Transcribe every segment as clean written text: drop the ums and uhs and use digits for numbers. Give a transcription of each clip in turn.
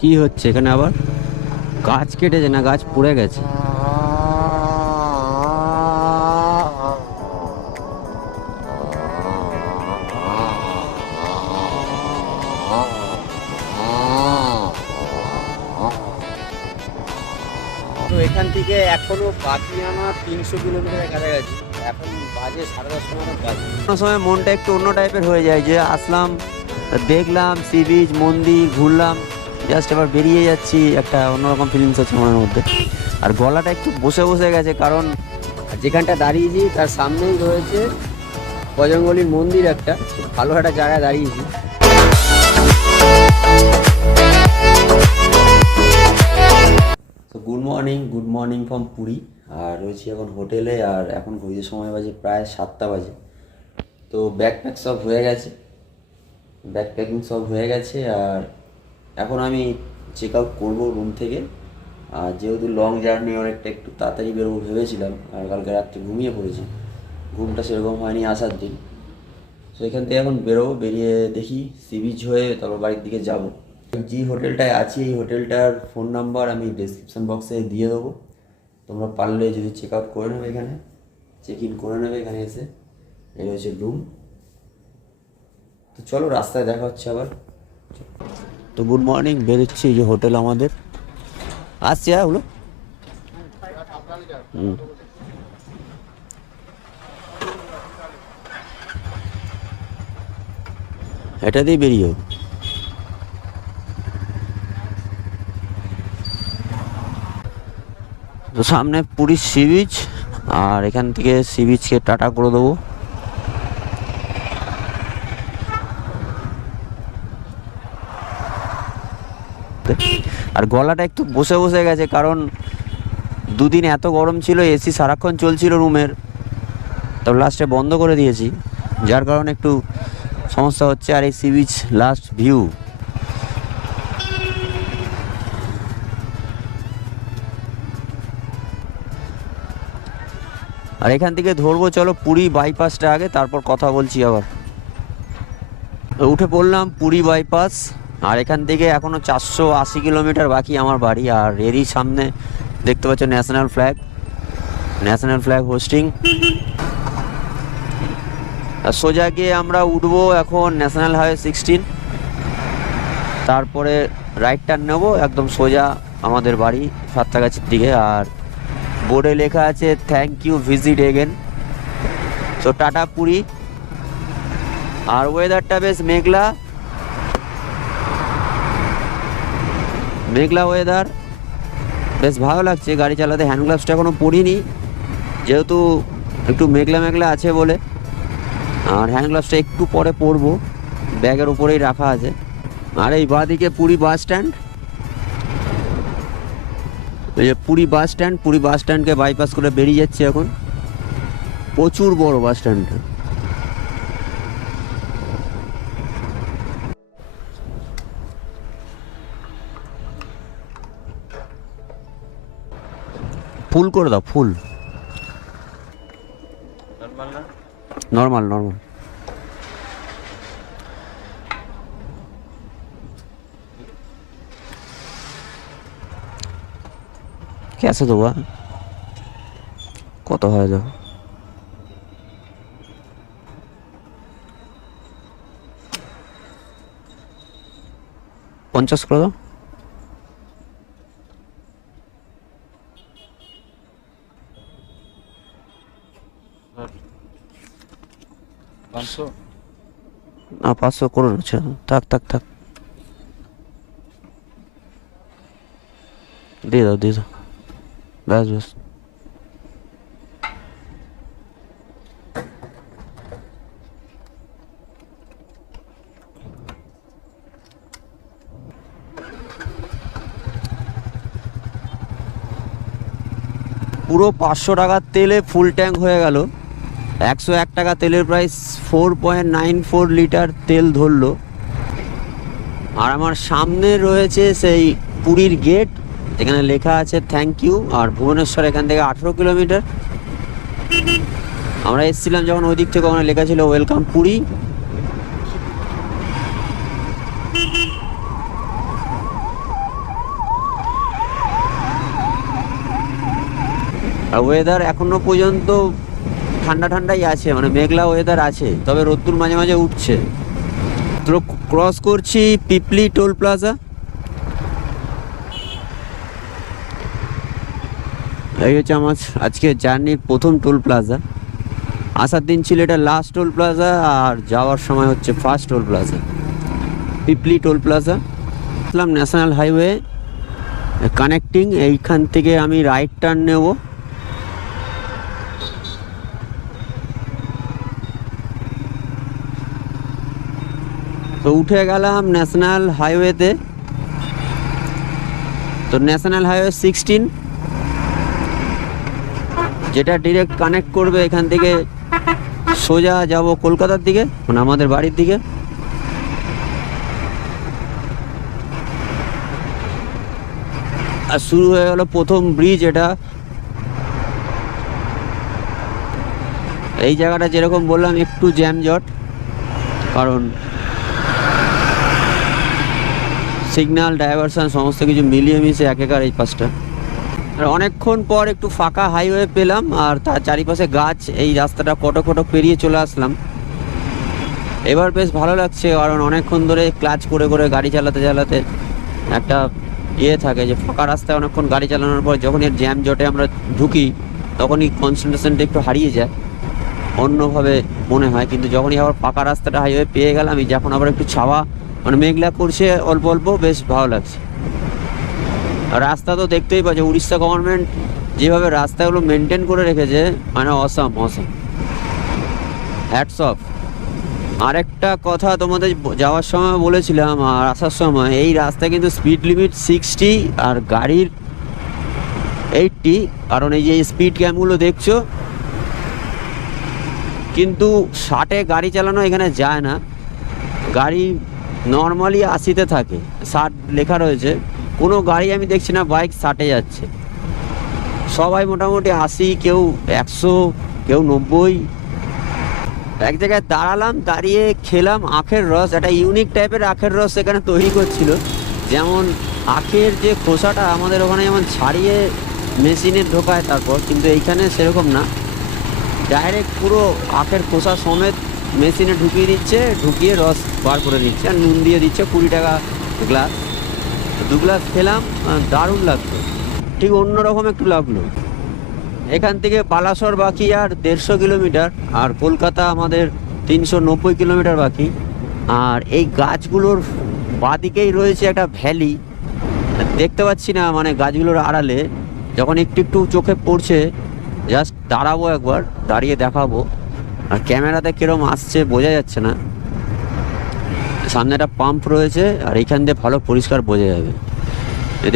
কি হচ্ছে এখানে আবার? গাছ কেটেছে না গাছ পুড়ে গেছে? তো এখান থেকে এখনো বাকি আমার 300 কিলোমিটারের কাছাকাছি। এখন বাজে 10:30 মতো বাজে। কোনো সময় মনটা একটু অন্য টাইপের হয়ে যায়, যে আসলাম, দেখলাম সি বিচ, মন্দির ঘুরলাম, জাস্ট এবার বেরিয়ে যাচ্ছি, একটা অন্যরকম ফিলিংস আছে মনের মধ্যে। আর গলাটা একটু বসে বসে গেছে, কারণ যেখানটা দাঁড়িয়েছি তার সামনেই রয়েছে বজরঙ্গলির মন্দির, একটা ভালো একটা জায়গায় দাঁড়িয়েছি। তো গুড মর্নিং ফ্রম পুরী। আর রয়েছি এখন হোটেলে, আর এখন ঘড়িতে সময় বাজে প্রায় 7টা বাজে। তো ব্যাকপ্যাক সব হয়ে গেছে, ব্যাকপ্যাকিং সব হয়ে গেছে। আর এখন আমি চেক আউট করবো রুম থেকে। আর যেহেতু লং জার্নি, অনেকটা একটু তাড়াতাড়ি বেরোবো ভেবেছিলাম, আর কালকে রাত্রে ঘুমিয়ে পড়েছি, ঘুমটা সেরকম হয়নি আসার দিন। তো এখান থেকে এখন বেরোবো, বেরিয়ে দেখি সি বিচ হয়ে তারপর বাড়ির দিকে যাবো। যে হোটেলটায় আছি এই হোটেলটার ফোন নাম্বার আমি ডেসক্রিপশন বক্সে দিয়ে দেবো, তোমরা পারলে যদি চেক আউট করে নেবে, এখানে চেক ইন করে নেবে এখানে এসে। এই হচ্ছে রুম। তো চলো রাস্তায় দেখা হচ্ছে আবার। তো গুড মর্নিং, বেরোচ্ছি, এই যে হোটেল আমাদের, আসছে হলো। এটা দিয়ে বেরিয়ে যাবো। তো সামনে পুরীর সি বিচ, আর এখান থেকে সি বিচকে টাটা করে দেবো। আর গলাটা একটু বসে বসে গেছে, কারণ দুদিন এত গরম ছিল, এসি সারাক্ষণ চলছিল রুমের, তো লাস্টে বন্ধ করে দিয়েছি, যার কারণে একটু সমস্যা হচ্ছে। আর এই সি বিচ লাস্ট ভিউ, আর এখান থেকে ধরবো চলো পুরী বাইপাসটা আগে, তারপর কথা বলছি আবার। উঠে পড়লাম পুরী বাইপাস, আর এখান থেকে এখনও 480 কিলোমিটার বাকি আমার বাড়ি। আর এরই সামনে দেখতে পাচ্ছ ন্যাশনাল ফ্ল্যাগ হোস্টিং। আর সোজা গিয়ে আমরা উঠবো এখন ন্যাশনাল হাইওয়ে 16, তারপরে রাইট টার্ন নেবো একদম সোজা আমাদের বাড়ি সাতটাগাছির দিকে। আর বোর্ডে লেখা আছে থ্যাংক ইউ ভিজিট এগেন। তো টাটা পুরী। আর ওয়েদারটা বেশ মেঘলা ওয়েদার, বেশ ভালো লাগছে গাড়ি চালাতে। হ্যান্ড গ্লাভসটা এখনও পরিনি, যেহেতু একটু মেঘলা আছে বলে। আর হ্যান্ড গ্লাভসটা একটু পরে পরবো, ব্যাগের উপরেই রাখা আছে। আর এই বাঁদিকে পুরী বাস স্ট্যান্ড, এই যে পুরী বাস স্ট্যান্ডকে বাইপাস করে বেরিয়ে যাচ্ছে এখন। প্রচুর বড় বাস স্ট্যান্ডটা। ফুল করে দাও, ফুল নর্মাল। कैसे দেবো? কত হয় দেখো? 50 করে দাও। না 500 করে, আচ্ছা থাক দিয়ে দাও ব্যাস। পুরো 500 টাকার তেলে ফুল ট্যাঙ্ক হয়ে গেল। 101 টাকা তেলের প্রাইস, 4.94 লিটার তেল ধরলো। আর আমার সামনে রয়েছে সেই পুরীর গেট, এখানে লেখা আছে থ্যাংক ইউ। আর ভুবনেশ্বর এখান থেকে 18 কিলোমিটার। আমরা এসেছিলাম যখন ওই দিক থেকে, ওখানে লেখা ছিল ওয়েলকাম পুরী। আর ওয়েদার এখনো পর্যন্ত ঠান্ডা ঠান্ডাই আছে, মানে মেঘলা ওয়েদার আছে, তবে রোদ্দুর মাঝে মাঝে উঠছে। তো ক্রস করছি পিপলি টোল প্লাজা। এই হচ্ছে আমার আজকে জার্নির প্রথম টোল প্লাজা। আসার দিন ছিল এটা লাস্ট টোল প্লাজা, আর যাওয়ার সময় হচ্ছে first toll plaza, Pipli toll plaza. আসলাম ন্যাশনাল হাইওয়ে কানেক্টিং, এইখান থেকে আমি রাইট টার্ন নেব। তো উঠে গেলাম ন্যাশনাল হাইওয়েতে। তো ন্যাশনাল হাইওয়ে 16, যেটা ডিরেক্ট কানেক্ট করবে এখান থেকে সোজা যাব কলকাতার দিকে, মানে আমাদের বাড়ির দিকে। আর শুরু হয়ে গেল প্রথম ব্রিজ এটা। এই জায়গাটা যেরকম বললাম একটু জ্যামজট, কারণ সিগন্যাল ডাইভারশন সমস্ত কিছু মিলিয়ে মিশে একেকার এই পাশটা। আর অনেকক্ষণ পর একটু ফাঁকা হাইওয়ে পেলাম, আর তার চারিপাশে গাছ। এই রাস্তাটা কটক কটক পেরিয়ে চলে আসলাম। এবার বেশ ভালো লাগছে, কারণ অনেকক্ষণ ধরে ক্লাচ করে করে গাড়ি চালাতে চালাতে একটা থাকে যে ফাঁকা রাস্তায় অনেকক্ষণ গাড়ি চালানোর পর যখন এর জ্যাম জটে আমরা ঢুকি তখনই কনসেন্ট্রেশনটা একটু হারিয়ে যায়, অন্যভাবে মনে হয়। কিন্তু যখনই আবার ফাঁকা রাস্তাটা হাইওয়ে পেয়ে গেলাম, যখন আবার একটু ছাওয়া, মানে মেঘলা করছে অল্প অল্প, বেশ ভালো লাগছে। রাস্তা তো দেখতেই পাচ্ছ, উড়িষ্যা গভর্নমেন্ট যেভাবে রাস্তাগুলো মেনটেন করে রেখেছে, মানে অসাম অসাম, হ্যাটস অফ। আরেকটা কথা তোমাদের যাওয়ার সময় বলেছিলাম আর আসার সময়, এই রাস্তায় কিন্তু স্পিড লিমিট 60 আর গাড়ির 80, কারণ এই যে স্পিড ক্যামগুলো দেখছো, কিন্তু 60-এ গাড়ি চালানো এখানে যায় না। গাড়ি নর্মালি 80-তে থাকে, 60 লেখা রয়েছে। কোনো গাড়ি আমি দেখছি না বাইক 60-এ যাচ্ছে, সবাই মোটামুটি 80, কেউ 100, কেউ 90। এক জায়গায় দাঁড়ালাম, দাঁড়িয়ে খেলাম আখের রস। একটা ইউনিক টাইপের আখের রস এখানে তৈরি করছিল। যেমন আখের যে খোসাটা আমাদের ওখানে যেমন ছাড়িয়ে মেশিনে ঢোকায় তারপর, কিন্তু এইখানে সেরকম না, ডাইরেক্ট পুরো আখের খোসা সমেত মেশিনে ঢুকিয়ে দিচ্ছে, ঢুকিয়ে রস বার করে দিচ্ছে, আর নুন দিয়ে দিচ্ছে 20 টাকা গ্লাস। 2 গ্লাস খেলাম, দারুণ লাগতো, ঠিক অন্যরকম একটু লাগলো। এখান থেকে বালাসর বাকি আর 150 কিলোমিটার, আর কলকাতা আমাদের 390 কিলোমিটার বাকি। আর এই গাছগুলোর বাদিকেই রয়েছে একটা ভ্যালি, দেখতে পাচ্ছি না মানে গাছগুলোর আড়ালে। যখন একটু একটু চোখে পড়ছে, জাস্ট দাঁড়াবো একবার, দাঁড়িয়ে দেখাবো। আর ক্যামেরাতে কিরম আসছে বোঝা যাচ্ছে না। সামনে একটা পাম্প রয়েছে, আর এইখান দিয়ে ভালো পরিষ্কার বোঝা যাবে।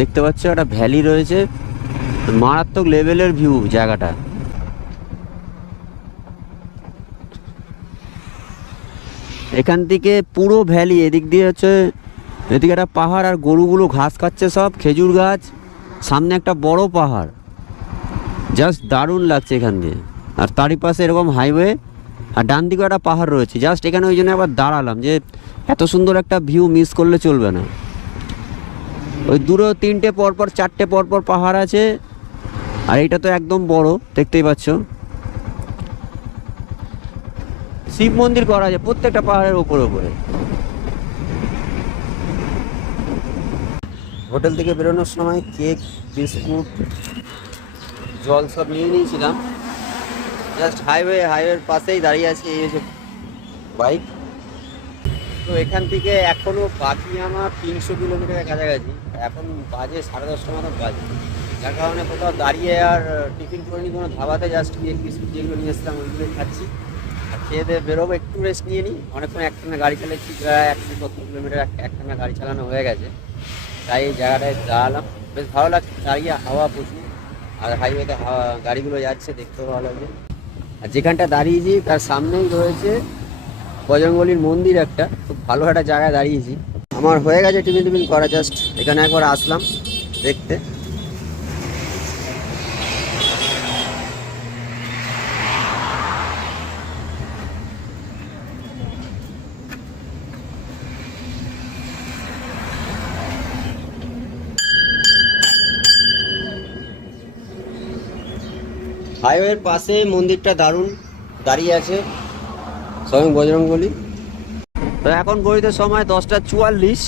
দেখতে পাচ্ছ একটা ভ্যালি রয়েছে, মারাত্মক লেভেলের ভিউ জায়গাটা। এখান থেকে পুরো ভ্যালি, এদিক দিয়ে হচ্ছে, এদিকে একটা পাহাড়, আর গরুগুলো ঘাস খাচ্ছে সব, খেজুর গাছ, সামনে একটা বড় পাহাড়, জাস্ট দারুণ লাগছে এখান দিয়ে। আর তারই পাশে এরকম হাইওয়ে, আর ডান দিকে একটা পাহাড় রয়েছে। জাস্ট এখানে ওই জন্য আবার দাঁড়ালাম, যে এত সুন্দর একটা ভিউ মিস করলে চলবে না। ওই দূরে 3টে পরপর 4টে পরপর পাহাড় আছে, আর এইটা তো একদম বড়, দেখতেই পাচ্ছ। শিব মন্দির করা আছে প্রত্যেকটা পাহাড়ের ওপরে ওপরে। হোটেল থেকে বেরোনোর সময় কেক, বিস্কুট, জল সব নিয়ে নিয়েছিলাম। জাস্ট হাইওয়ের পাশেই দাঁড়িয়ে আছি, এই হচ্ছে বাইক। তো এখান থেকে এখনও বাকি আমার 300 কিলোমিটারের কাছাকাছি। এখন বাজে 10:30 মতো বাজে, যার কারণে কোথাও দাঁড়িয়ে আর টিফিন করিনি, কোনো ধাবাতে জাস্ট কেক বিস্কুট যেগুলো নিয়ে এসেছিলাম ওইগুলোই খাচ্ছি। আর খেয়ে দিয়ে বেরোবো, একটু রেস্ট নিয়ে নিই। অনেকক্ষণ একটানা গাড়ি চালাচ্ছি, প্রায় 170 কিলোমিটার একটানা গাড়ি চালানো হয়ে গেছে। তাই এই জায়গাটায় দাঁড়ালাম, বেশ ভালো লাগছে, দাঁড়িয়ে হাওয়া প্রচুর, আর হাইওয়েতে হাওয়া গাড়িগুলো যাচ্ছে, দেখতেও ভালো লাগছে। আর যেখানটা দাঁড়িয়েছি তার সামনেই রয়েছে বজরঙ্গলির মন্দির একটা, খুব ভালো একটা জায়গায় দাঁড়িয়েছি। আমার হয়ে গেছে টিফিন করা, জাস্ট এখানে একবার আসলাম দেখতে। হাইওয়ের পাশে মন্দিরটা দারুণ দাঁড়িয়ে আছে স্বয়ং বজরংবলী। তো এখন ঘড়িতে সময় 10:44।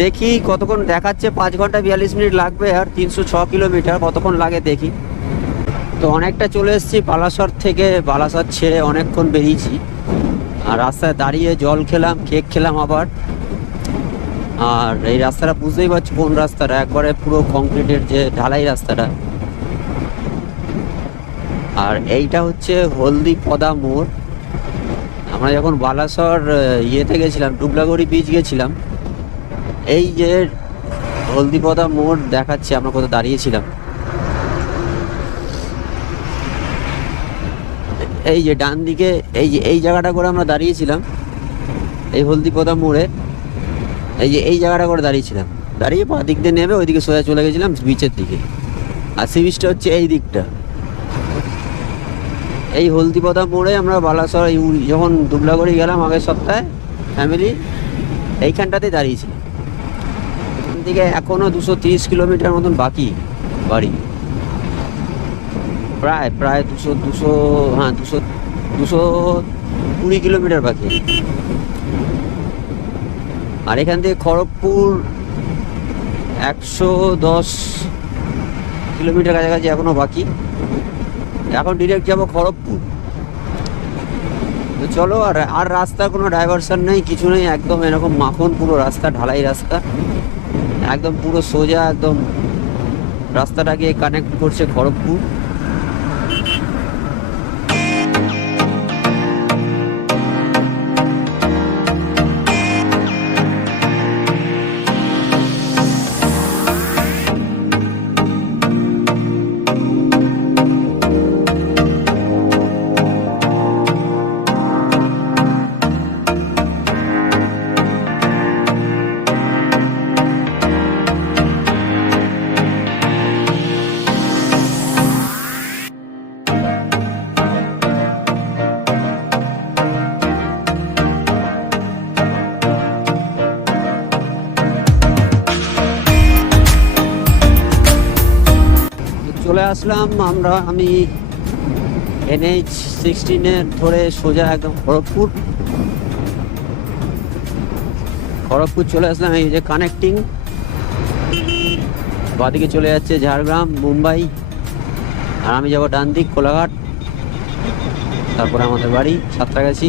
দেখি কতক্ষণ দেখাচ্ছে, 5 ঘন্টা 42 মিনিট লাগবে আর 306 কিলোমিটার কতক্ষণ লাগে দেখি। তো অনেকটা চলে এসেছি বালাসর থেকে, বালাসর ছেড়ে অনেকক্ষণ বেরিয়েছি আর রাস্তায় দাঁড়িয়ে জল খেলাম, কেক খেলাম আবার। আর এই রাস্তাটা বুঝতেই পারছি কোন রাস্তাটা, একবারে পুরো কংক্রিটের যে ঢালাই রাস্তাটা। আর এইটা হচ্ছে হলদিপদা মোড়। আমরা যখন বালাসর ইয়েতে গেছিলাম, ডুবলাগড়ি বিচ গেছিলাম, এই যে হলদিপদা মোড় দেখাচ্ছে আমরা কোথাও দাঁড়িয়েছিলাম। এই যে ডান দিকে এই জায়গাটা করে আমরা দাঁড়িয়েছিলাম, এই হলদিপদা মোড়ে এই জায়গাটা করে দাঁড়িয়েছিলাম। দাঁড়িয়ে বাঁ দিক দিয়ে নেমে ওইদিকে সোজা চলে গেছিলাম বিচের দিকে। আর সি বিচটা হচ্ছে এই দিকটা। এই হলদিপদা মোড়ে আমরা বালাসর যখন দুবলাগড়ি গেলাম আগের সপ্তাহে ফ্যামিলি, এইখানটাতে দাঁড়িয়েছিলাম। এখান থেকে এখনও 230 কিলোমিটার মতন বাকি বাড়ি, প্রায় 220 কিলোমিটার বাকি। আর এখান থেকে খড়গপুর 110 কিলোমিটার কাছাকাছি এখনো বাকি। এখন ডিরেক্ট যাবো খড়গপুর। তো চলো, আর রাস্তা কোনো ডাইভারশন নেই, কিছু নেই, একদম এরকম মাখন পুরো রাস্তা, ঢালাই রাস্তা, একদম পুরো সোজা, একদম রাস্তাটাকে কানেক্ট করছে খড়গপুর। চলে আসলাম আমি NH-16 ধরে সোজা একদম খড়গপুর চলে আসলাম। এই যে কানেক্টিং, বাদিকে চলে যাচ্ছে ঝাড়গ্রাম, মুম্বাই, আর আমি যাবো ডান দিক কোলাঘাট, তারপরে আমাদের বাড়ি সাঁতরাগাছি।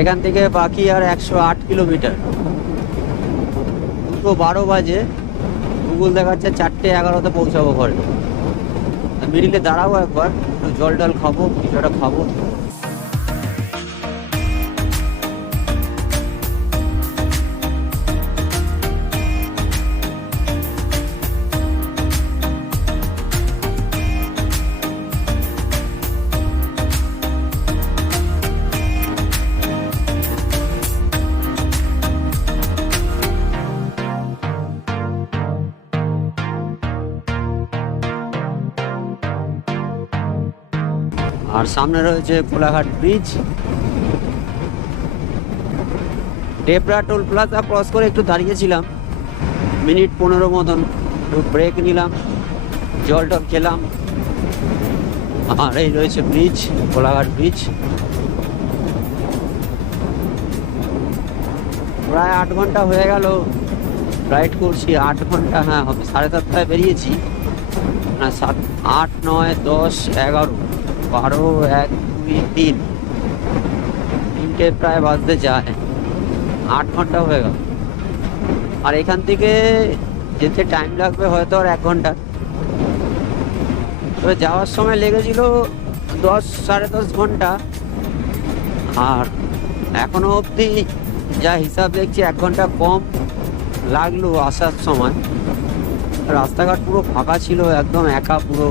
এখান থেকে বাকি আর 108 কিলোমিটার। 2:12 বাজে, গুগল দেখাচ্ছে 4:11-তে পৌঁছাবো ঘরে। মিডিলে দাঁড়াবো একবার, জল টল খাবো, কিছু একটা খাবো। আর সামনে রয়েছে Kolaghat bridge. Tepra toll plaza cross করে একটু দাঁড়িয়েছিলাম, মিনিট 15 মতন, একটু ব্রেক নিলাম, জল টল খেলাম। আর এই রয়েছে ব্রিজ, কোলাঘাট ব্রিজ। প্রায় 8 ঘন্টা হয়ে গেল রাইড করছি, 8 ঘন্টা, হ্যাঁ হবে, 7:30টায় বেরিয়েছি, 7, 8, 9, 10, 11, 12, 1, 2, 3, 3টে প্রায় বাজতে যায়। 8 ঘন্টা হয়ে গেল। আর এখান থেকে যেতে টাইম লাগবে হয়তো আর 1 ঘন্টা। তবে যাওয়ার সময় লেগেছিল 10, 10.5 ঘন্টা। আর এখনো অবধি যা হিসাব দেখছি 1 ঘন্টা কম লাগলো আসার সময়। রাস্তাঘাট পুরো ফাঁকা ছিল, একদম একা, পুরো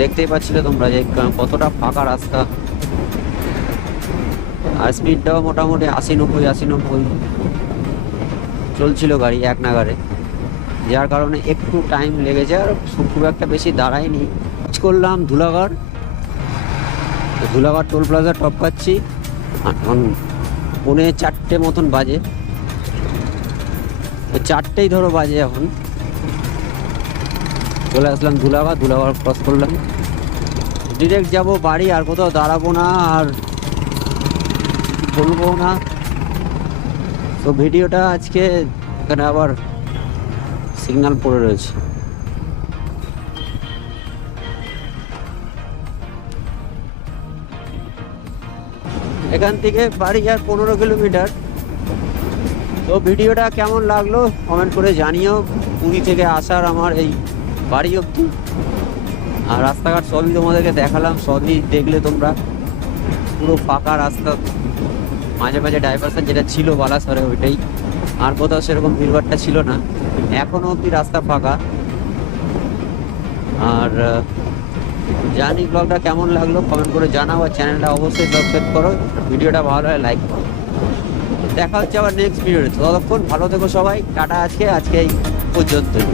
দেখতেই পাচ্ছিলে তোমরা যে কতটা ফাঁকা রাস্তা। আর স্পিডটাও মোটামুটি 80-90 চলছিল গাড়ি এক নাগারে, যার কারণে একটু টাইম লেগেছে। আর খুব একটা বেশি দাঁড়ায়নি। করলাম ধুলাগড় টোল প্লাজা টপ পাচ্ছি। এখন 3:45 মতন বাজে, 4টেই ধরো বাজে। এখন চলে আসলাম ধুলাগড় ক্রস করলাম, ডিরেক্ট যাব বাড়ি, আর কোথাও দাঁড়াবো না আর বলবো না। তো ভিডিওটা আজকে এখানে আবার সিগন্যাল পড়ে রয়েছে। এখান থেকে বাড়ি আর 15 কিলোমিটার। তো ভিডিওটা কেমন লাগলো কমেন্ট করে জানিও। পুরী থেকে আসার আমার এই বাড়ি অবধি, আর রাস্তাঘাট সবই তোমাদেরকে দেখালাম, সবই দেখলে তোমরা। পুরো ফাঁকা রাস্তা, মাঝে মাঝে ডাইভারশন যেটা ছিল বালাসরে ওইটাই, আর কোথাও সেরকম ভিড়ভাড়টা ছিল না। এখনো অব্দি রাস্তা ফাঁকা। আর জানি ব্লগটা কেমন লাগলো কমেন্ট করে জানাও, আর চ্যানেলটা অবশ্যই সাবস্ক্রাইব করো, ভিডিওটা ভালো হয় লাইক করো। দেখা হচ্ছে আবার নেক্সট ভিডিওতে। ততক্ষণ ভালো থেকো সবাই, টাটা। আজকে এই পর্যন্তই।